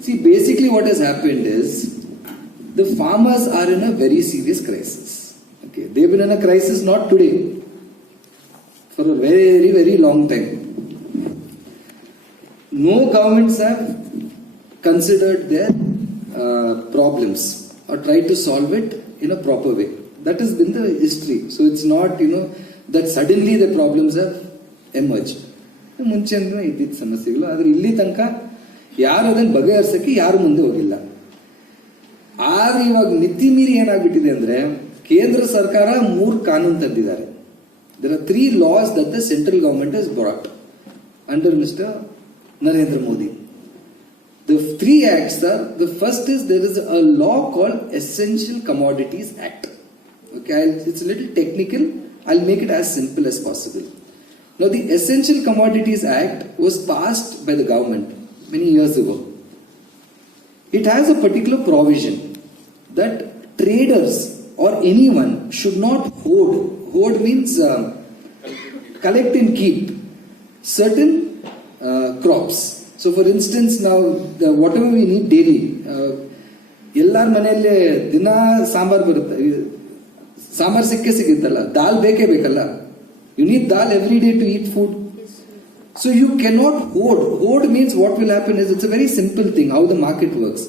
See, basically what has happened is the farmers are in a very serious crisis. Okay, they've been in a crisis not today, for a very, very long time. No governments have considered their problems or tried to solve it in a proper way. That has been the history. So it's not, that suddenly the problems have emerged. ಮುಂಚೆ ಅಂದ್ರೆ ಇದ್ದಿದ್ದ ಸಮಸ್ಯೆಗಳು, ಆದ್ರೆ ಇಲ್ಲಿ ತನಕ ಯಾರು ಅದನ್ನು ಬಗೆಹರಿಸಕ್ಕೆ ಯಾರು ಮುಂದೆ ಹೋಗಿಲ್ಲ. ಆದ್ರೆ ಇವಾಗ ಮಿತಿ ಮೀರಿ ಏನಾಗ್ಬಿಟ್ಟಿದೆ ಅಂದ್ರೆ ಕೇಂದ್ರ ಸರ್ಕಾರ 3 ಕಾನೂನು ತಂದಿದ್ದಾರೆ. There are 3 laws that the central government has brought under Mr. Narendra Modi. The 3 acts are, the first is there is a law called Essential Commodities Act. Okay, it's a little technical. I'll make it as simple as possible. Now, the Essential Commodities Act was passed by the government many years ago. It has a particular provision that traders or anyone should not hoard means collect and keep certain crops. So for instance, now whatever we need daily, ಎಲ್ಲಾರ ಮನೆಯಲ್ಲಿ ದಿನ ಸಾಂಬಾರ್ ಬರುತ್ತೆ, ಸಾಂಬಾರ್ ಸಿಗುತ್ತಲ್ಲ, ದಾಲ್ ಬೇಕೇ ಬೇಕಲ್ಲ. You need dal every day to eat food. So you cannot hoard. Hoard means what will happen is, it's a very simple thing how the market works.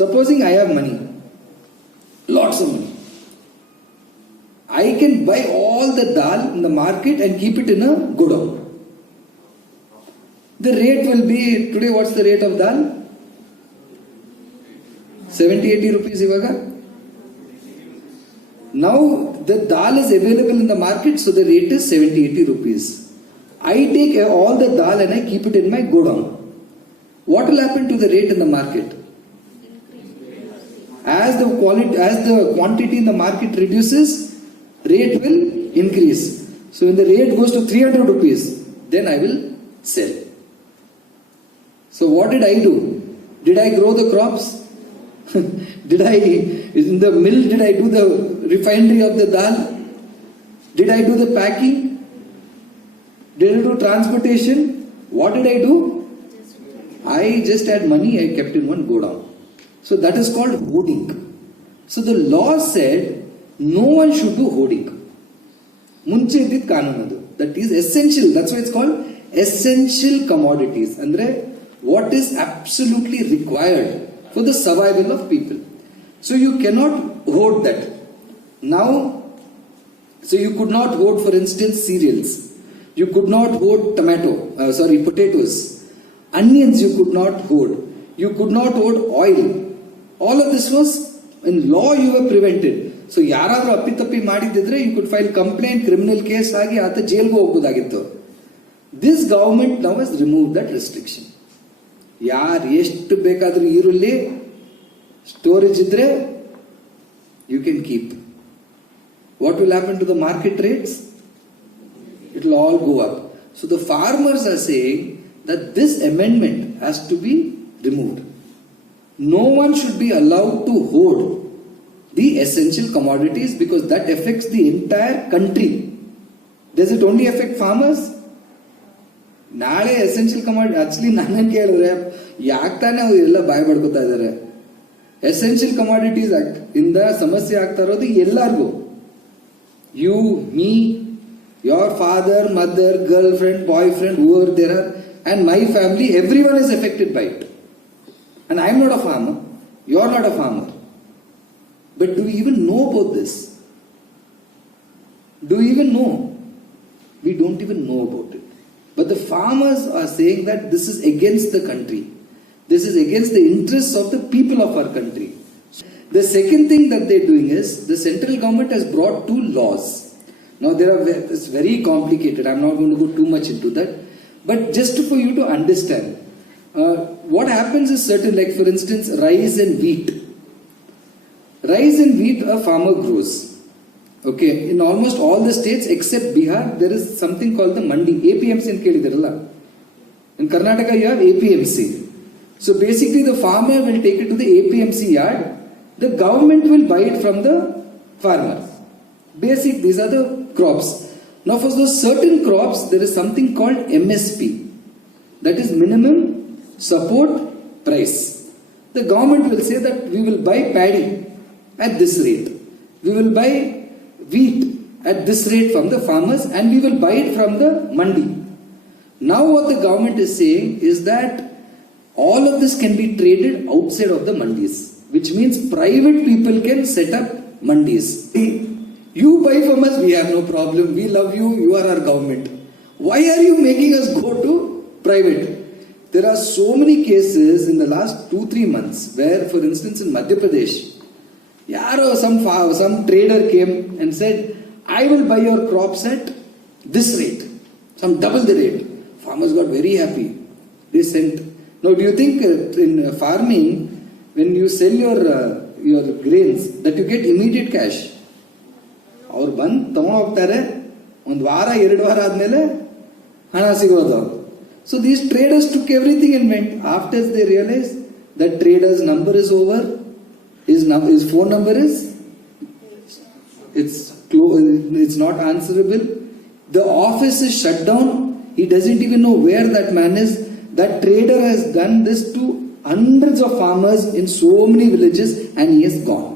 Supposing I have money, lots of money, I can buy all the dal in the market and keep it in a godown. The rate will be, today what's the rate of dal? 70-80 rupees ivaga. Now the dal is available in the market, so the rate is 70-80 rupees. I take all the dal and I keep it in my godown. What will happen to the rate in the market? As the quantity in the market reduces, rate will increase. So when the rate goes to 300 rupees, then I will sell. So what did I do? Did I grow the crops? In the mill, did I do the refinery of the dal? Did I do the packing? Did I do transportation? What did I do? I just had money, I kept in one godown. So that is called hoarding. So the law said no one should do hoarding. ಮುಂಚೆ ಇದ್ದಿದ್ದ ಕಾನೂನು ಅದು. That is essential. That's why it's called essential commodities. ಅಂದ್ರೆ what is absolutely required for the survival of people. So you cannot hoard that. Now, so you could not hoard, for instance, cereals. You could not hoard potatoes. Onions you could not hoard. You could not hoard oil. All of this was, in law you were prevented. So ಯಾರಾದ್ರೂ ಅಪ್ಪಿತಪ್ಪಿ ಮಾಡಿದ್ರೆ you could file complaint, criminal case ಆಗಿ ಆತ ಜೈಲ್ಗೆ ಹೋಗ್ಬೋದಾಗಿತ್ತು. This government now has removed that restriction. ಯಾರು ಎಷ್ಟು ಬೇಕಾದ್ರೂ ಈರುಳ್ಳಿ storage ಇದ್ರೆ you can keep. What will happen to the market rates? It will all go up. So the farmers are saying that this amendment has to be removed. No one should be allowed to hoard the essential commodities because that affects the entire country. Does it only affect farmers? ನಾಳೆ essential commodity actually ನನ್ನ ಕೇಳಿದ್ರೆ ಯಾಕೆ ತಾನೇ ಅವ್ರು ಎಲ್ಲ ಬಾಯ್ ಪಡ್ಕೋತಾ ಇದ್ದಾರೆ. Essential commodities act ಇಂದ ಸಮಸ್ಯೆ ಆಗ್ತಾ ಇರೋದು ಎಲ್ಲಾರ್ಗೂ. You, me, your father, mother, girlfriend, boyfriend, whoever there are, and my family, everyone is affected by it. And I am not a farmer, you are not a farmer. But do we even know about this? Do we even know? We don't even know about it. But the farmers are saying that this is against the country. This is against the interests of the people of our country. The second thing that they're doing is, the central government has brought 2 laws. Now it's very complicated. I'm not going to go too much into that. But just for you to understand, what happens is certain, like for instance, rice and wheat. Rice and wheat a farmer grows. Okay, in almost all the states except Bihar, there is something called the mandi. APMC in Kelidiralla. In Karnataka, you have APMC. So basically, the farmer will take it to the APMC yard. The government will buy it from the farmer. These are the crops. Now, for those certain crops, there is something called MSP. That is minimum support price. The government will say that we will buy paddy at this rate. We will buy wheat at this rate from the farmers and we will buy it from the mandi. Now what the government is saying is that all of this can be traded outside of the mandis, which means private people can set up mandis. You buy from us, we have no problem. We love you, you are our government. Why are you making us go to private? There are so many cases in the last 2-3 months where, for instance, in Madhya Pradesh, some trader came and said, I will buy your crops at this rate, some double the rate. Farmers got very happy. They sent. Now, do you think in farming, when you sell your grains, that you get immediate cash? ಅವ್ರು ಬಂದು ತಗೊಂಡು ಹೋಗ್ತಾರೆ, ಒಂದು ವಾರ 2 ವಾರ ಆದ್ಮೇಲೆ ಹಣ ಸಿಗೋದು. So these traders took everything and went. After they realized that trader's number is over, his phone number is it's not answerable. The office is shut down. He doesn't even know where that man is. That trader has done this to hundreds of farmers in so many villages and he is gone.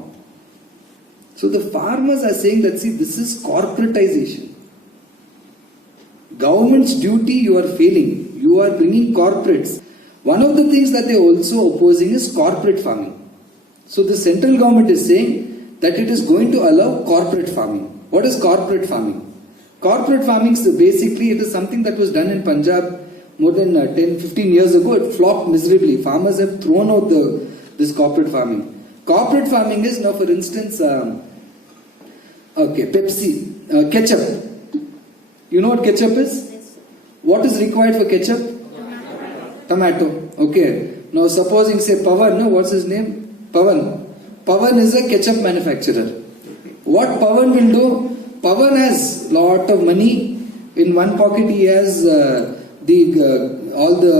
So the farmers are saying that, see, this is corporatization. Government's duty you are failing. You are bringing corporates. One of the things that they are also opposing is corporate farming. So the central government is saying that it is going to allow corporate farming. What is corporate farming? Corporate farming, so basically it is something that was done in Punjab more than 10-15 years ago. It flopped miserably. Farmers have thrown out this corporate farming. Corporate farming is, now for instance, Pepsi, ketchup. You know what ketchup is? What is required for ketchup? Tomato. Okay. Now supposing, say, Pawan, no, what's his name? Pawan. Pawan is a ketchup manufacturer. What Pawan will do? Pawan has lot of money. In one pocket he has all the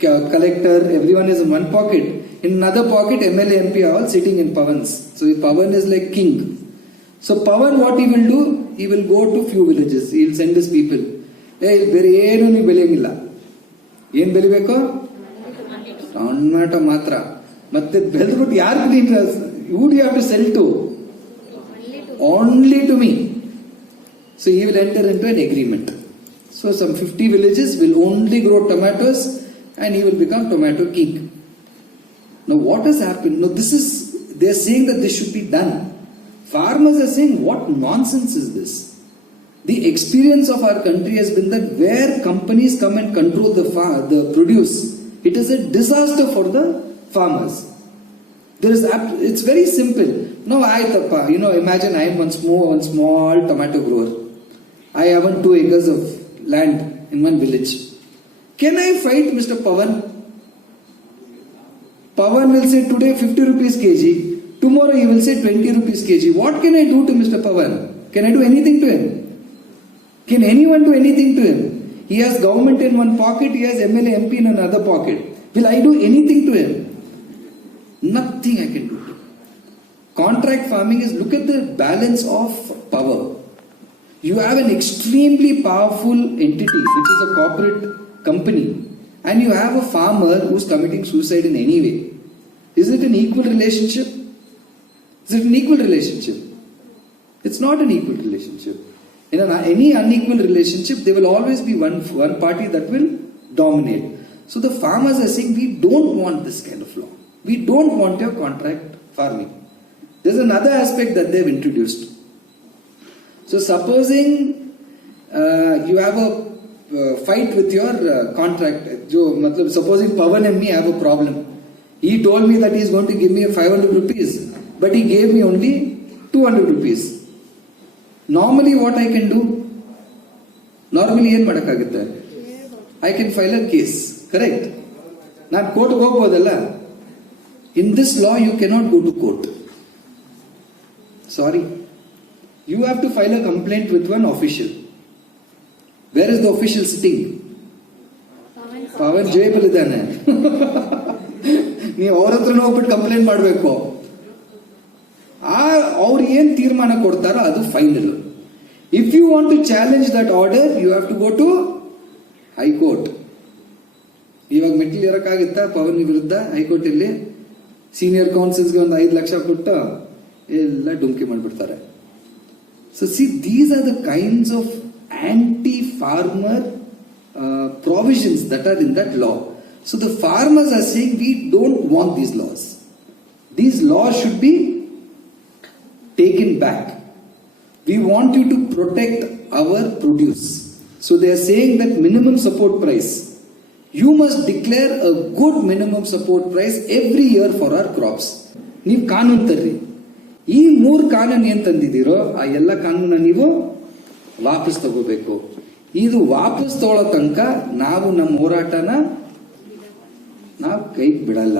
collector, everyone is in one pocket. In another pocket, MLA, MP are all sitting in Pawan's. So Pawan is like king. So Pawan, what he will do? He will go to few villages. He will send his people. Hey, ಬೇರೆ ಏನು ನೀವು ಬೆಳೆಯಂಗಿಲ್ಲ. ಏನು ಬೆಳಿಬೇಕು? Tomato ಮಾತ್ರ. ಮತ್ತೆ ಬೆಳೆದ್ಬಿಟ್ಟು ಯಾರು who do you have to sell to? Only to me. So he will enter into an agreement. So some 50 villages will only grow tomatoes and he will become tomato king. Now what has happened? Now they are saying that this should be done. Farmers are saying, what nonsense is this? The experience of our country has been that where companies come and control the produce, it is a disaster for the farmers. It's very simple. No, imagine I am one small tomato grower. I have 2 acres of land in one village. Can I fight Mr. Pawan? Pawan will say today 50 rupees kg. Tomorrow he will say 20 rupees kg. What can I do to Mr. Pawan? Can I do anything to him? Can anyone do anything to him? He has government in one pocket, he has MLA, MP in another pocket. Will I do anything to him? Nothing I can do to him. Contract farming is, look at the balance of power. You have an extremely powerful entity, which is a corporate company, and you have a farmer who's committing suicide in any way. Is it an equal relationship? Is it an equal relationship? It's not an equal relationship. In any unequal relationship, there will always be one party that will dominate. So the farmers are saying, we don't want this kind of law. We don't want your contract farming. There's another aspect that they've introduced. So supposing you have a fight with your contract. Supposing Pawan and me have a problem. He told me that he is going to give me 500 rupees. But he gave me only 200 rupees. Normally what I can do? Normally ಏನು ಮಾಡಕ್ಕಾಗುತ್ತೆ? I can file a case. Correct? ನಾನು ಕೋರ್ಟ್ಗೆ ಹೋಗ್ಬೋದಲ್ಲ? In this law you cannot go to court. Sorry. You have to file a complaint with one official. Where is the official sitting? Pawan ಜೇಬಲ್ ಇದ್ದಾನೆ. ನೀವು ಅವ್ರ ಹತ್ರನೇ ಹೋಗ್ಬಿಟ್ಟು complaint ಮಾಡಬೇಕು. ಅವ್ರು ಏನ್ ತೀರ್ಮಾನ ಕೊಡ್ತಾರೋ ಅದು final. If you want to challenge that order you have to go to high court. ಇವಾಗ ಮೆಟ್ಲಿ ಇರಕ್ಕಾಗುತ್ತಾ ಪವನ್ ವಿರುದ್ಧ ಹೈಕೋರ್ಟ್ ಅಲ್ಲಿ? ಸೀನಿಯರ್ ಕೌನ್ಸಿಲ್ಸ್ಗೆ ಒಂದು 5 ಲಕ್ಷ ಕೊಟ್ಟು ಎಲ್ಲ ಡುಮ್ಕಿ ಮಾಡಿಬಿಡ್ತಾರೆ. So C, these are the kinds of anti-farmer provisions that are in that law. So the farmers are saying we don't want these laws. These laws should be taken back. We want you to protect our produce. So they are saying that minimum support price, you must declare a good minimum support price every year for our crops. ನೀವು ಕಾನೂನು ತರ್ರಿ. ಈ 3 ಕಾನೂನು ಏನ್ ತಂದಿದ್ದೀರೋ ಆ ಎಲ್ಲ ಕಾನೂನ ನೀವು ವಾಪಸ್ ತಗೋಬೇಕು. ಇದು ವಾಪಸ್ ತಗೊಳ್ಳೋ ತನಕ ನಾವು ನಮ್ಮ ಹೋರಾಟನ ನಾವು ಕೈ ಬಿಡಲ್ಲ.